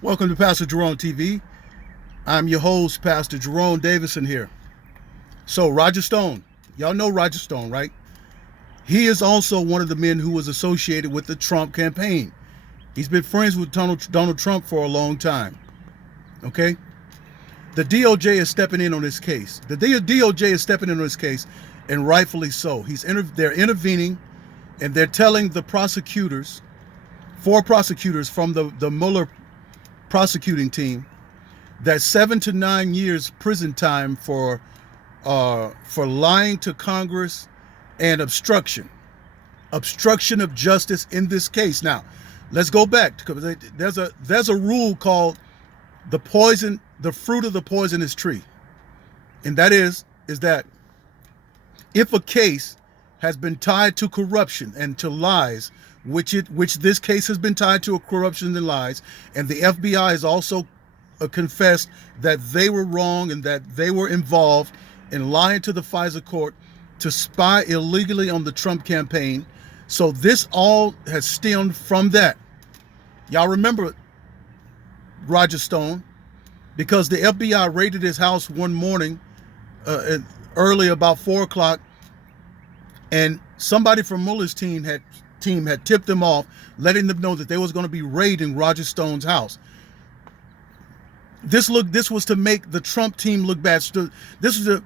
Welcome to Pastor Jerone TV. I'm your host, Pastor Jerome Davison here. So Roger Stone, y'all know Roger Stone, right? He is also one of the men who was associated with the Trump campaign. He's been friends with Donald Trump for a long time, okay? The DOJ is stepping in on this case. The DOJ is stepping in on this case, and rightfully so. They're intervening, and they're telling the prosecutors, four prosecutors from the Mueller prosecuting team, that 7 to 9 years prison time for lying to Congress and obstruction of justice in this case. Now, let's go back, because there's a rule called the fruit of the poisonous tree, and that is that if a case has been tied to corruption and to lies, which this case has been tied to corruption and lies, and the FBI has also confessed that they were wrong and that they were involved in lying to the FISA court to spy illegally on the Trump campaign. So this all has stemmed from that. Y'all remember Roger Stone, because the FBI raided his house one morning, early about 4 o'clock, and somebody from Mueller's team had tipped them off, letting them know that they was going to be raiding Roger Stone's house. This was to make the Trump team look bad. This was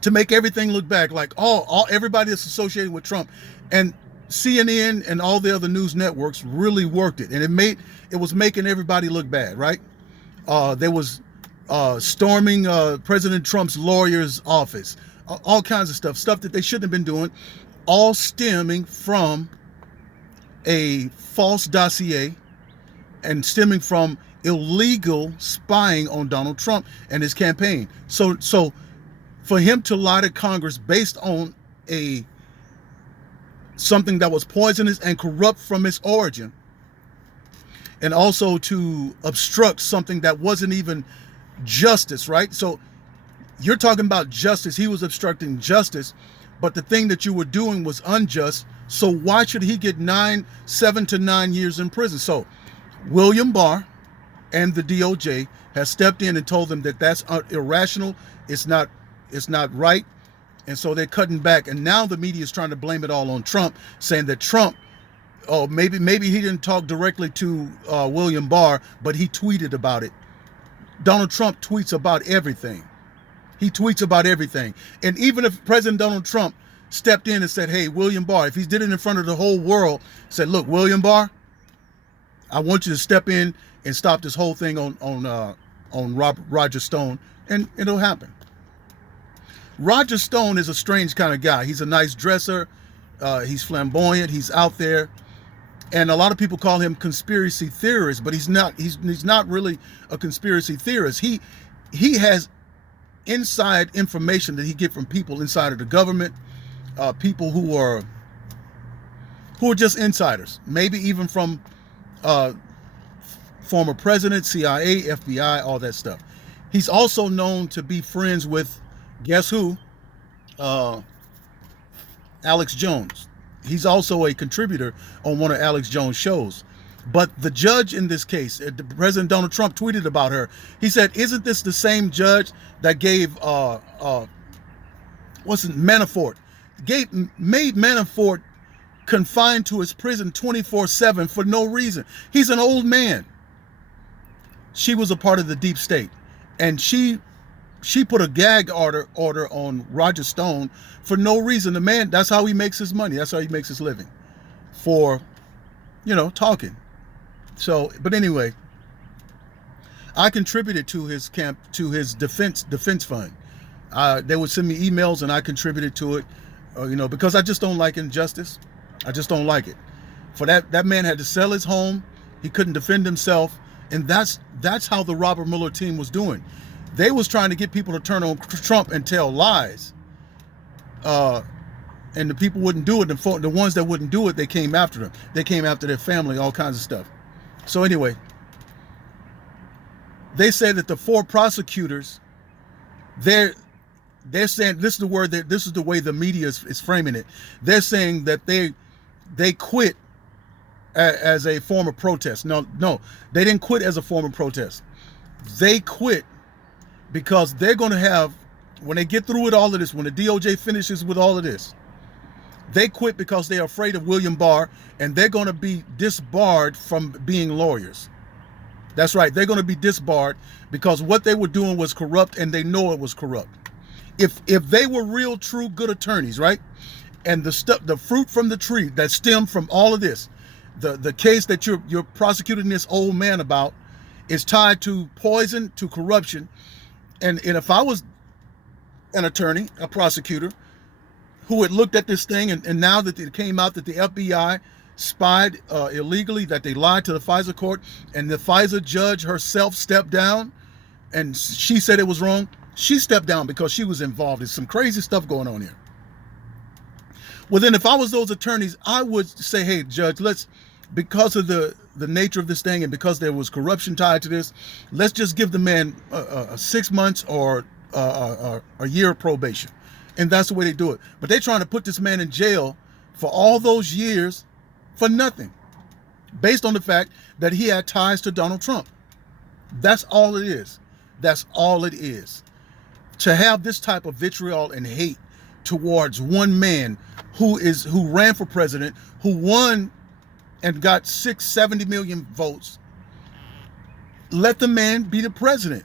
to make everything look bad, like everybody that's associated with Trump. And CNN and all the other news networks really worked it, and it was making everybody look bad, right? There was storming President Trump's lawyer's office, all kinds of stuff that they shouldn't have been doing, all stemming from a false dossier and stemming from illegal spying on Donald Trump and his campaign. So for him to lie to Congress based on something that was poisonous and corrupt from its origin, and also to obstruct something that wasn't even justice, right? So you're talking about justice. He was obstructing justice, but the thing that you were doing was unjust. So why should he get 7 to 9 years in prison? So William Barr and the DOJ has stepped in and told them that that's irrational. It's not right. And so they're cutting back. And now the media is trying to blame it all on Trump, saying that Trump, maybe he didn't talk directly to William Barr, but he tweeted about it. Donald Trump tweets about everything. He tweets about everything. And even if President Donald Trump stepped in and said, hey, William Barr, if he did it in front of the whole world, said, look, William Barr, I want you to step in and stop this whole thing on Roger Stone, and it'll happen. Roger Stone is a strange kind of guy. He's a nice dresser. He's flamboyant. He's out there. And a lot of people call him conspiracy theorist, but he's not. He's not really a conspiracy theorist. He has inside information that he get from people inside of the government, people who are just insiders, maybe even from former president, CIA, FBI, all that stuff. He's also known to be friends with, guess who? Alex Jones. He's also a contributor on one of Alex Jones' shows. But the judge in this case, President Donald Trump tweeted about her. He said, isn't this the same judge that gave Manafort? Made Manafort confined to his prison 24/7 for no reason. He's an old man. She was a part of the deep state, and she put a gag order on Roger Stone for no reason. The man, that's how he makes his money. That's how he makes his living, for talking. So, but anyway, I contributed to his defense fund. They would send me emails, and I contributed to it, because I just don't like injustice. I just don't like it. For that man had to sell his home. He couldn't defend himself, and that's how the Robert Mueller team was doing. They was trying to get people to turn on Trump and tell lies, and the people wouldn't do it. The ones that wouldn't do it, they came after them. They came after their family, all kinds of stuff. So anyway, they say that the four prosecutors, they're saying, this is the way the media is framing it. They're saying that they quit as a form of protest. No, they didn't quit as a form of protest. They quit because they're going to have, when they get through with all of this, when the DOJ finishes with all of this, they quit because they're afraid of William Barr, and they're going to be disbarred from being lawyers. That's right. They're going to be disbarred because what they were doing was corrupt, and they know it was corrupt. If they were real, true, good attorneys, right? And the fruit from the tree that stemmed from all of this, the case that you're prosecuting this old man about is tied to poison, to corruption. And if I was an attorney, a prosecutor, who had looked at this thing, and now that it came out that the FBI spied illegally, that they lied to the FISA court, and the FISA judge herself stepped down, and she said it was wrong. She stepped down because she was involved. There's some crazy stuff going on here. Well, then if I was those attorneys, I would say, hey, judge, because of the nature of this thing and because there was corruption tied to this, let's just give the man 6 months or a year of probation. And that's the way they do it. But they're trying to put this man in jail for all those years for nothing, based on the fact that he had ties to Donald Trump. That's all it is. That's all it is. To have this type of vitriol and hate towards one man who ran for president, who won and got 70 million votes. Let the man be the president.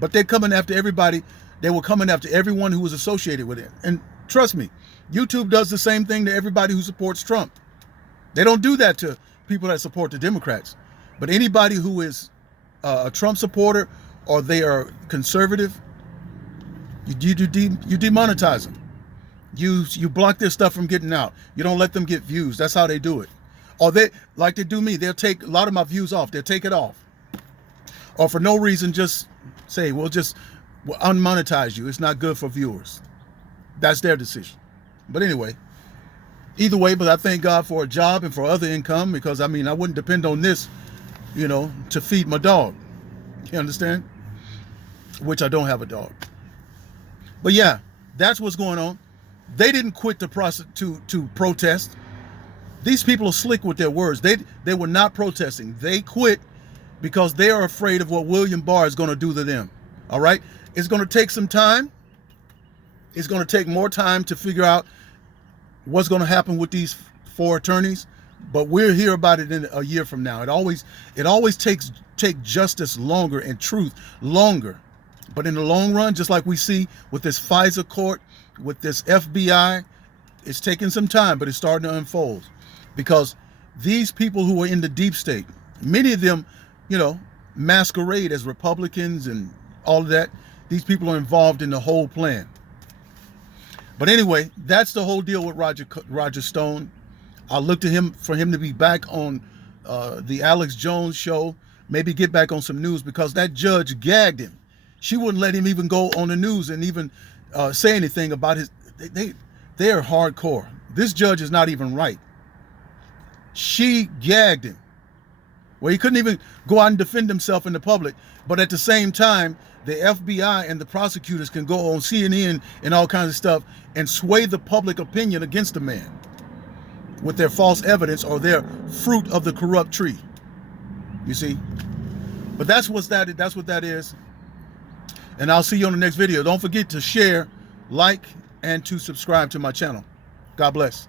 But they're coming after everybody. They were coming after everyone who was associated with it. And trust me, YouTube does the same thing to everybody who supports Trump. They don't do that to people that support the Democrats. But anybody who is a Trump supporter or they are conservative, you demonetize them. You block their stuff from getting out. You don't let them get views. That's how they do it. Or they, like they do me, they'll take a lot of my views off. They'll take it off. Or for no reason, just say, we'll unmonetize you. It's not good for viewers. That's their decision. But anyway, either way, but I thank God for a job and for other income, because I wouldn't depend on this, to feed my dog. You understand? Which I don't have a dog. But yeah, that's what's going on. They didn't quit to protest. These people are slick with their words. They were not protesting. They quit because they are afraid of what William Barr is going to do to them. All right? It's going to take some time. It's going to take more time to figure out what's going to happen with these 4 attorneys. But we'll hear about it in a year from now. It always takes justice longer and truth longer. But in the long run, just like we see with this FISA court, with this FBI, it's taking some time, but it's starting to unfold. Because these people who are in the deep state, many of them, masquerade as Republicans and all of that. These people are involved in the whole plan. But anyway, that's the whole deal with Roger Stone. I look to him for him to be back on the Alex Jones show, maybe get back on some news, because that judge gagged him. She wouldn't let him even go on the news and even say anything about his. They are hardcore. This judge is not even right. She gagged him, where he couldn't even go out and defend himself in the public. But at the same time, the FBI and the prosecutors can go on CNN and all kinds of stuff and sway the public opinion against the man with their false evidence or their fruit of the corrupt tree. You see? But that's what that is. And I'll see you on the next video. Don't forget to share, like, and to subscribe to my channel. God bless.